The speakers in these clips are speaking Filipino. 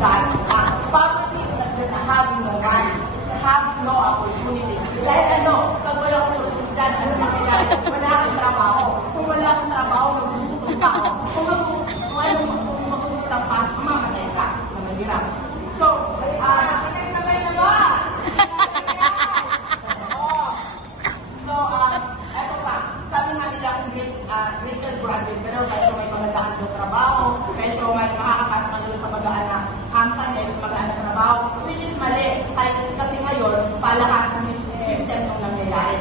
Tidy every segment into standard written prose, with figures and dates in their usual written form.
that poverty is not just a having no money, it's a having no opportunity. Dahil pag wala kang oportunidad, ano mangyayari? Wala kang trabaho. Kung wala kang trabaho, magugutom ka. Kung magugutang pa, mamamatay ka na mahirap. So, pinagsabay na ba? Eto pa, sabi nga nila kung grade graduate pero kaso may magandang trabaho, kaso may makakapasok ka sa magaan na company, sa magaan na trabaho, which is mali. Kasi ngayon, palakas ng system nung nangyayari.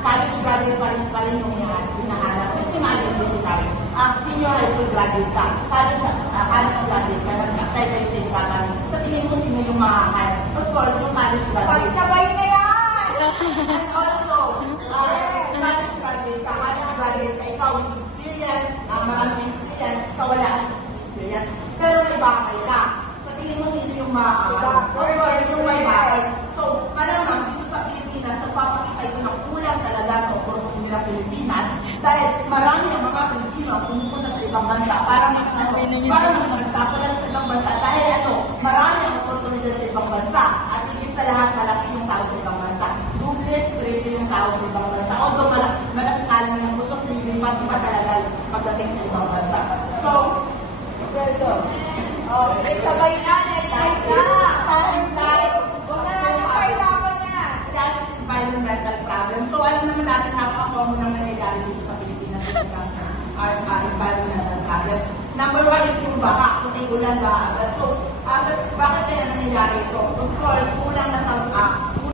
College graduate pa rin yung hinahanap. Kasi imagine basically, senior high school graduate ka, college graduate ka, nag-apply ka yung same company. Sa tingin mo, sino yung makakaya? Of course, yung college graduate. Pagsabay na yan! And also, college graduate ka, ikaw with experience, maraming experience, ikaw wala kang experience, pero may bakal ka. Sa tingin mo, sino yung makakaya? Of course, yung may bakal. So, malamang dito sa Pilipinas, nagpapakita ito na kulang talaga sa oportunidad ng Pilipinas dahil marami ang mga Pilipino ang pumupunta sa ibang bansa para magsapulan sa ibang bansa dahil marami ang oportunidad sa ibang bansa at higit sa lahat malaki yung tao sa ibang bansa. Triple yung tao sa ibang bansa. Although malaki kalang yung gusto pilipat iba talaga pagdating sa ibang bansa. So, Sabay na, next na! Environmental problem. So, alam naman natin napaka-common ng nangyayari dito sa Pilipinas our environmental problem. Number one is yung baka, kung may ulan ba agad. So, bakit kaya nangyayari ito? Of course, kulang na sa